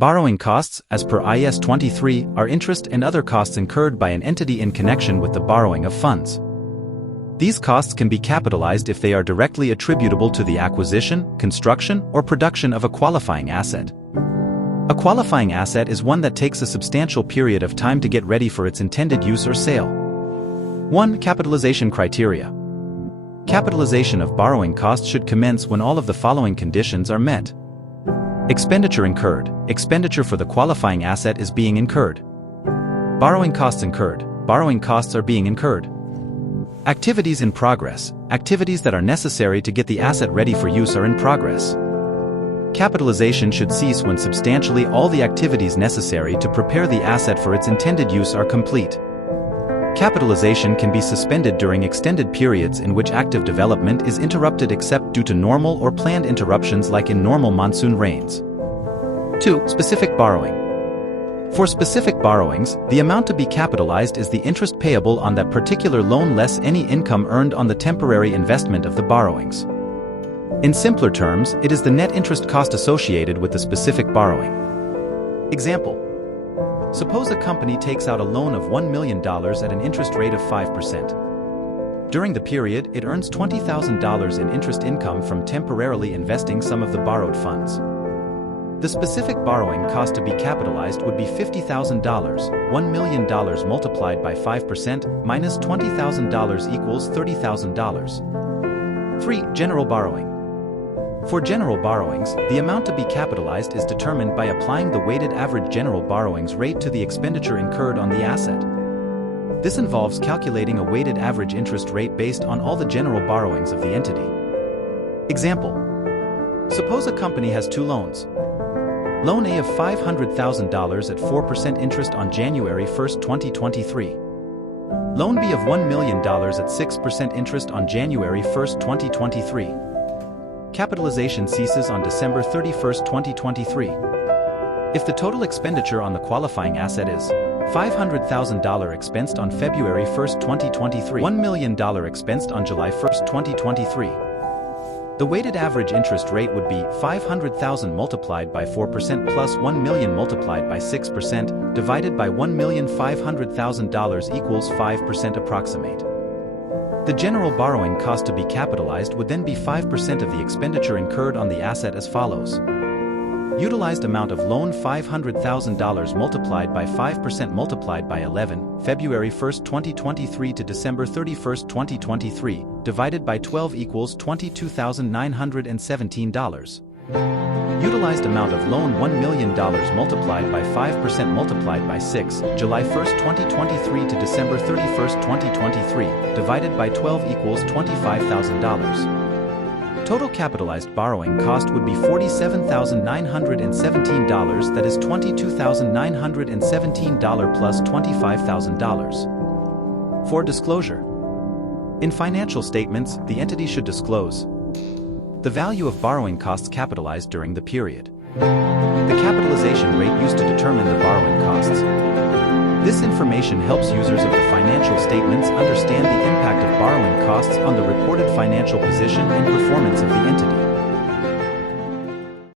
Borrowing costs, as per IAS 23, are interest and other costs incurred by an entity in connection with the borrowing of funds. These costs can be capitalized if they are directly attributable to the acquisition, construction, or production of a qualifying asset. A qualifying asset is one that takes a substantial period of time to get ready for its intended use or sale. 1. Capitalization criteria. Capitalization of borrowing costs should commence when all of the following conditions are met. Expenditure incurred. Expenditure for the qualifying asset is being incurred. Borrowing costs incurred. Borrowing costs are being incurred. Activities in progress. Activities that are necessary to get the asset ready for use are in progress. Capitalization should cease when substantially all the activities necessary to prepare the asset for its intended use are complete. Capitalization can be suspended during extended periods in which active development is interrupted except due to normal or planned interruptions like in normal monsoon rains. 2. Specific borrowing. For specific borrowings, the amount to be capitalized is the interest payable on that particular loan less any income earned on the temporary investment of the borrowings. In simpler terms, it is the net interest cost associated with the specific borrowing. Example. Suppose a company takes out a loan of $1 million at an interest rate of 5%. During the period, it earns $20,000 in interest income from temporarily investing some of the borrowed funds. The specific borrowing cost to be capitalized would be $50,000, $1 million multiplied by 5% minus $20,000 equals $30,000. 3. General borrowing. For general borrowings, the amount to be capitalized is determined by applying the weighted average general borrowings rate to the expenditure incurred on the asset. This involves calculating a weighted average interest rate based on all the general borrowings of the entity. Example. Suppose a company has two loans. Loan A of $500,000 at 4% interest on January 1, 2023. Loan B of $1 million at 6% interest on January 1, 2023. Capitalization ceases on December 31, 2023. If the total expenditure on the qualifying asset is $500,000 expensed on February 1, 2023, $1 million expensed on July 1, 2023, the weighted average interest rate would be $500,000 multiplied by 4% plus $1 million multiplied by 6% divided by $1,500,000 equals 5% approximate. The general borrowing cost to be capitalized would then be 5% of the expenditure incurred on the asset as follows. Utilized amount of loan $500,000 multiplied by 5% multiplied by 11, February 1, 2023 to December 31, 2023, divided by 12 equals $22,917. Utilized amount of loan $1 million multiplied by 5% multiplied by 6, July 1, 2023 to December 31, 2023, divided by 12 equals $25,000. Total capitalized borrowing cost would be $47,917, that is $22,917 plus $25,000. For disclosure. In financial statements, the entity should disclose the value of borrowing costs capitalized during the period, the capitalization rate used to determine the borrowing costs. This information helps users of the financial statements understand the impact of borrowing costs on the reported financial position and performance of the entity.